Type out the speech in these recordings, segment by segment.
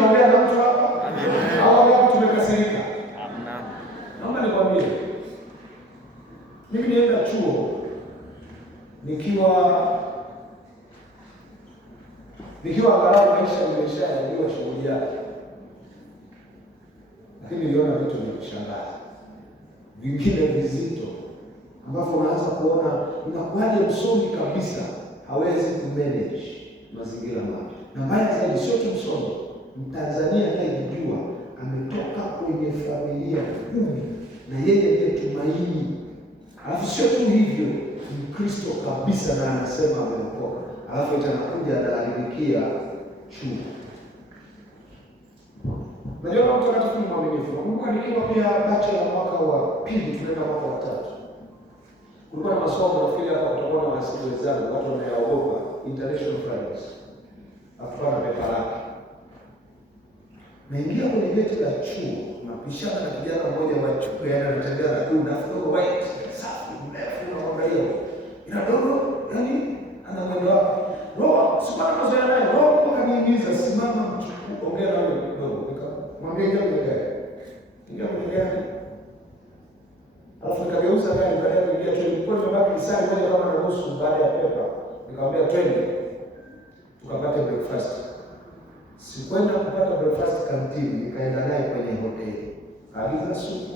naongea na mtu hapa? Au hapo tumekasirika? Naomba nikwambie. Mimi nienda chuo nikiwa angalau maisha nimeshayajua shughuli yake. Lakini niliona vitu vya kushangaza. Vingine vizito ambavyo unaanza kuona inakuwaje msomi kabisa hawezi kumanage mazingira mapya. Na mbaya zaidi sio tu msomi, Mtanzania anayejua ametoka kwenye familia kumi na yeye ndiye tumaini. Alafu sio tu hivyo, Mkristo kabisa na anasema ameokoka. Alafu itakuja anaandikia chuo. Najua mtu anataka kuwa mwaminifu. Nakumbuka nikiwa pia bachelor mwaka wa pili tunaenda mwaka wa tatu. Kulikuwa na masomo nafikiri hapa kutakuwa na wasifu wenzangu, watu wanaogopa international finance. Hapana pepa lake. Naingia kwenye geti la chuo, napishana na kijana mmoja wa chuo, yana anatembea na dude afu white, safi, mrefu na mwangalia. Ina dogo, yani ana mwendo wake. Roho, sipana mazoea naye, roho kaniingiza, simama mchukua, ongea na wewe kidogo. Mwambie jambo gani? Ingia kwenye gari. Alafu nikageuza gari baada ya kuingia chuo, nilikuwa nimebaki saa moja kama na nusu baada ya pepa. Nikamwambia twende tukapate breakfast. Sikwenda kupata breakfast kantini, nikaenda naye kwenye hoteli. Agiza supu.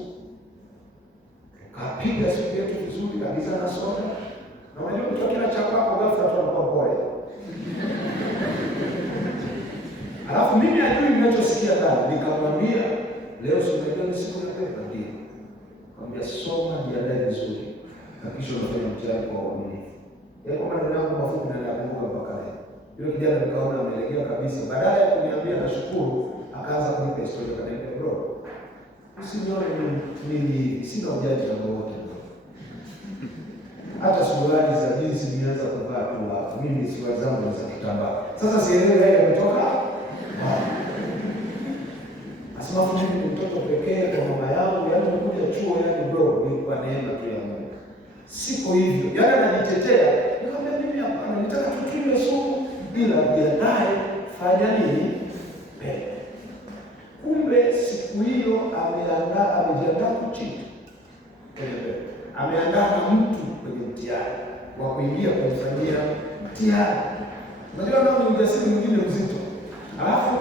Kapiga supu yetu vizuri, agiza na soda. Na unajua mtu akila chakula kwa ghafla tu anakuwa pole. Alafu mimi ajui ninachosikia ndani, nikamwambia leo sio ni siku ya pepa ndio. Nikamwambia soma jiandae vizuri. Na kisha unafanya mtihani kwa uaminifu. Yaani kwa maneno yangu mafupi na nakumbuka mpaka leo. Yule kijana nikaona amelegea kabisa. Badala ya kuniambia nashukuru, akaanza kunipa historia kaniambia bro. Usinione mimi sina ujanja wowote. Hata suruali za jinsi nianza kuvaa tu hapo. Mimi suruali zangu za kitambaa. Sasa sielewi yeye ametoka. Asema mimi ni mtoto pekee kwa mama yangu, yaani nikuja chuo yani bro, ni kwa neema tu ya Mungu. Siko hivyo. Yaani anajitetea. Nikamwambia mimi hapana, nitaka tukiwe sumu bila jiandae, fanya nini? Pepe. Kumbe siku hiyo amejiandaa kuchiti. Ameandaa mtu kwenye mtihani wa kuingia kufanyia mtihani. Unajua nao ni ujasiri mwingine mzito. Alafu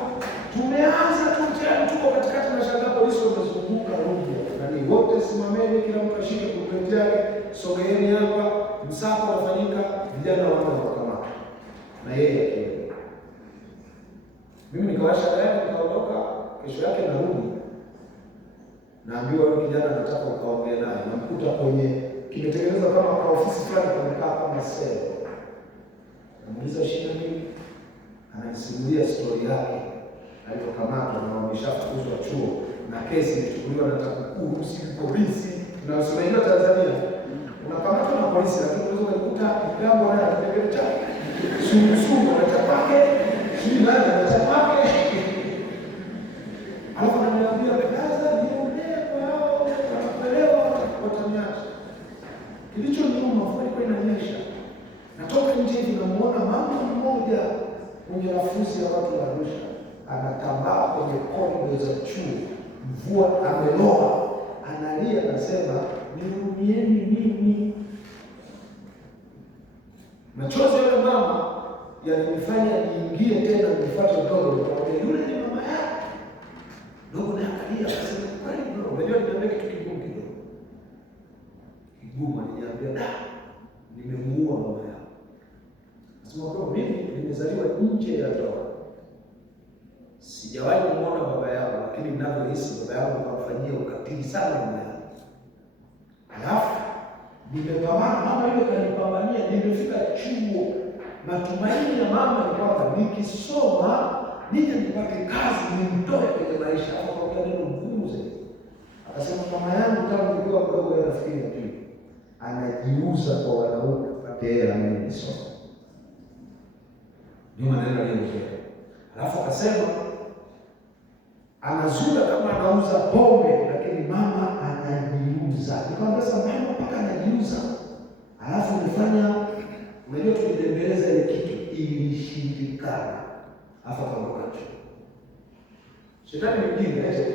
tumeanza tu mtihani, tuko katikati na shanga, polisi wamezunguka rumu. Nani wote simameni, kila mtu ashike dokumenti yake, sogeeni hapa, msako unafanyika, vijana wanaokamata. Na yeye akienda. Mimi nikawasha gari nikaondoka, kesho yake narudi. Naambiwa yule kijana nataka ukaongea naye. Namkuta kwenye kimetengenezwa kama kwa ofisi fulani kumekaa kama sel. Namuuliza shida nini? Ananisimulia story yake. Alipokamatwa na wameshafukuzwa chuo na kesi ilichukuliwa na TAKUKURU, si polisi. Na unajua Tanzania unakamatwa na polisi lakini unaweza kukuta jambo na kipengele chake. Sungusungu anachapake, sijui nani anachapake. Alafu ananiambia kaza niongee kwa hao wanakuelewa wataniacha. Kilicho nyuma mvua ilikuwa inanyesha. Natoka nje hivi namuona mama mmoja mwenye wanafunzi ya watu wa Arusha anatambaa kwenye korido za chuo. Mvua ameloa, analia anasema nihurumieni mimi. Machozi yale mama yalinifanya niingie tena nifuate mdogo, nikamwambia yule ni mama yako. Ndogo naye akalia akasema kwani bro, unajua niambia kitu kigumu kidogo. Kigumu aliniambia nimemuua mama yako. Nasema bro, mimi nimezaliwa nje ya ndoa. Sijawahi kumuona baba yangu, lakini ninavyohisi baba yangu kamfanyia ukatili sana mama yangu. Alafu nimepambana, mama yule kanipambania, nimefika chuo. Matumaini ya mama ni kwamba nikisoma nije nipate kazi nimtoe kwenye maisha. Hapo kwa neno ngumu zaidi. Akasema mama yangu tangu nikiwa mdogo anafikiri tu anajiuza kwa wanaume kupata hela mimi nisome. Ndio maneno aliyoongea. Alafu akasema anazuga kama anauza pombe lakini mama anajiuza. Nikamwambia sasa mama mpaka anajiuza. Alafu nifanya unajua tulibembeleza ile kitu ilishindikana. Alafu akaondoka chuo. Shetani ni mjinga eti.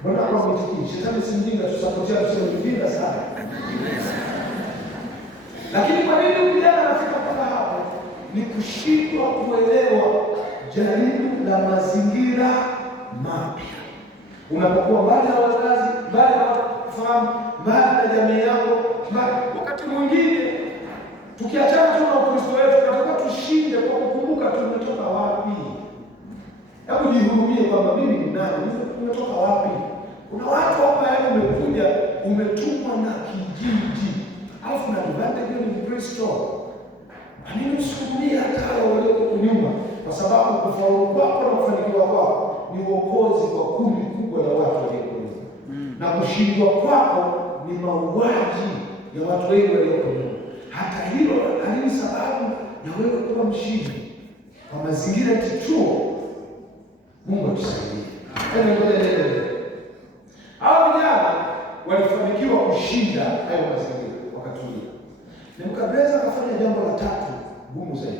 Mbona kwa mtiki? Shetani si mjinga, tusapotia tuseme mjinga sana. Lakini kwa nini vijana wanafika mpaka hapo? Ni kushindwa kuelewa jaribu la mazingira mapya. Unapokuwa mbali na wazazi, mbali na kufahamu, mbali na jamii yako, wakati mwingine tukiachana tu na Ukristo wetu, tunataka tushinde kwa kukumbuka tumetoka wapi. Hebu jihurumie kwamba mimi ni nani, umetoka wapi? Kuna watu hapa yaani umekuja, umetumwa na kijiji. Alafu na advantage ni Kristo. Anini usukumia hata walioko nyuma, kwa sababu kufaulu kwako na kufanikiwa kwako ni uokozi kwa kundi kubwa la watu walioko nyuma. Na kushindwa kwako ni mauaji ya watu wengi walioko nyuma. Hata hilo halini sababu ya wewe kuwa mshindi. Kwa mazingira kichuo, Mungu atusaidie. Hao vijana walifanikiwa kushinda hayo mazingira wakati ule. Nebukadneza akafanya jambo la tatu gumu zaidi.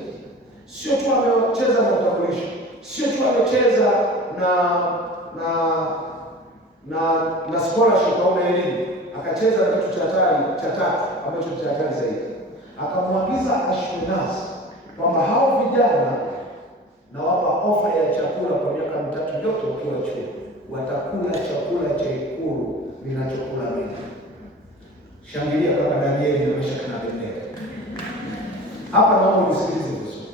Sio tu amecheza na utambulisho, sio tu amecheza na scholarship au elimu, akacheza na kitu cha tatu ambacho ni hatari zaidi. Akamwagiza Ashpenazi kwamba hao vijana na wapa ofa ya chakula kwa miaka mitatu yote wakiwa chuo. Watakula chakula cha ikulu ninachokula mimi. Shangilia kama Danieli na Meshaki na Abednego. Hapa naomba usikilize vizuri.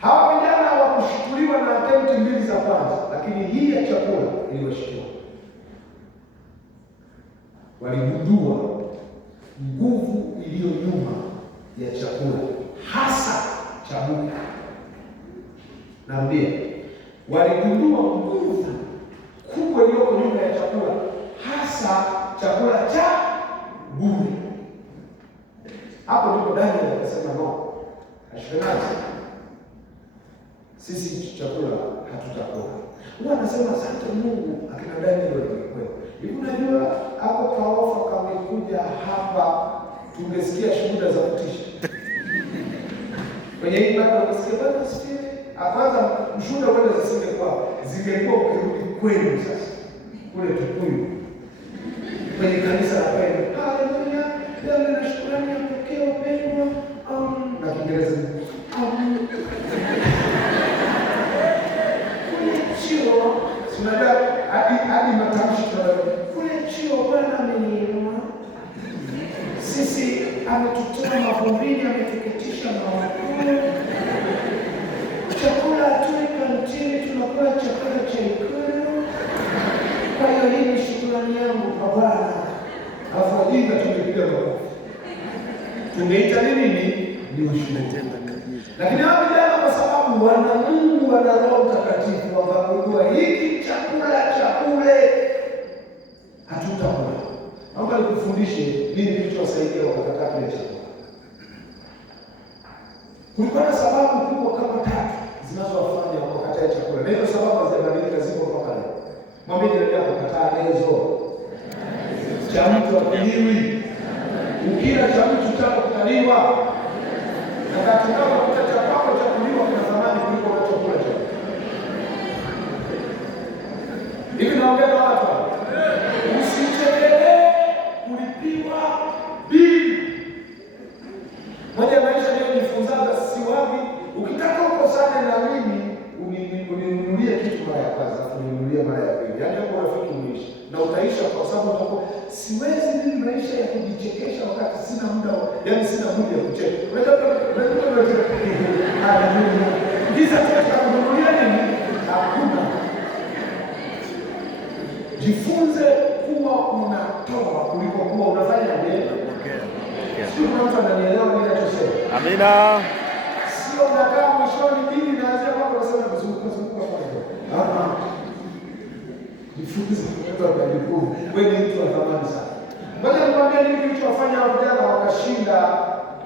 Hawa vijana hawakushtuliwa na attempt mbili za kwanza, lakini hii ya chakula iliwashtua. Waligundua nguvu iliyo nyuma ya chakula, hasa cha Mungu. Naambia, waligundua nguvu kubwa iliyoko nyuma ya chakula, hasa chakula cha bure. Hapo ndipo Daniel akasema no. Ashpenazi, sisi chakula hatutakula. Huwa anasema asante Mungu akina Daniel wewe. Hivi unajua hapo kaofa kamekuja hapa tungesikia shuhuda za kutisha. Kwenye hii bado unasikia bado sikia. Kwanza mshuhuda wale zingekuwa ukirudi kwenu sasa. Kule Tukuyu. Kwenye kanisa la kwenu. Haleluya. Leo na shukrani ya pekee upendo. Na Kiingereza. Kule chio, tunajua hadi matamshi tunajua. Kule chio Bwana ameniinua. Sisi ametutoa mavumbini, ametuketisha na wakuu. Chakula tuweka nchini, tunakula chakula cha ikulu. Kwa hiyo hii ni shukrani yangu kwa Bwana. Afadhika tumepiga makofi. Tumeita nini? Ni ushuhuda. Lakini hao vijana kwa sababu wana Mungu, wana Roho Mtakatifu, wakagundua hiki chakula cha bure hatutakula. Naomba nikufundishe nini kilichowasaidia wakakataa kile chakula. Kulikuwa na sababu kubwa kama tatu zinazowafanya wakatae chakula. Na hizo sababu hazibadilika, zipo mpaka leo. Mwambie jirani yako kataa lezo. Cha mtu hakiliwi. Ukila cha mtu chako kutaliwa. Na katika kuta cha kwako cha kuliwa kuna thamani kuliko unachokula chako. Hivi naongea na watu. Usichelewe kulipiwa bili. Moja ya maisha niliyojifunzaga si wapi, ukitaka ukosane na mimi uninunulie kitu mara ya kwanza, uninunulie mara ya pili. Yaani hapo rafiki umeishi. Na utaisha kwa sababu utakuwa siwezi mimi maisha ya kujichekesha wakati sina muda, yaani sina muda ya kucheka. Giza katika kununulia nini? Hakuna. Jifunze kuwa unatoa kuliko kuwa unafanya nini? Sio mtu ananielewa nini anachosema. Amina. Sio unakaa mwishoni dini na azia wako unasema kuzunguka kwanza. Jifunze kutoa kwa jukumu. Wewe ni mtu wa thamani sana. Ngoja nikwambie nini kilichowafanya vijana wakashinda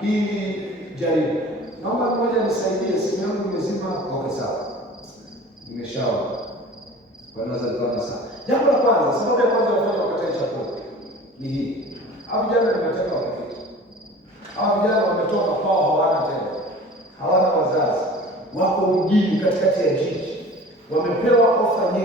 hili jaribu. Naomba mmoja nisaidie, simu yangu imezima. Okay, sawa. Nimeshaona. Wanaweza kuona sana. Jambo la kwanza, sababu ya kwanza wafanya wakatae chakula ni hii. Hao vijana ni mateka wakati. Hao vijana wametoka kwao, hawana tena. Hawana wazazi. Wako mjini katikati ya jiji. wamepewa ofa nyingi.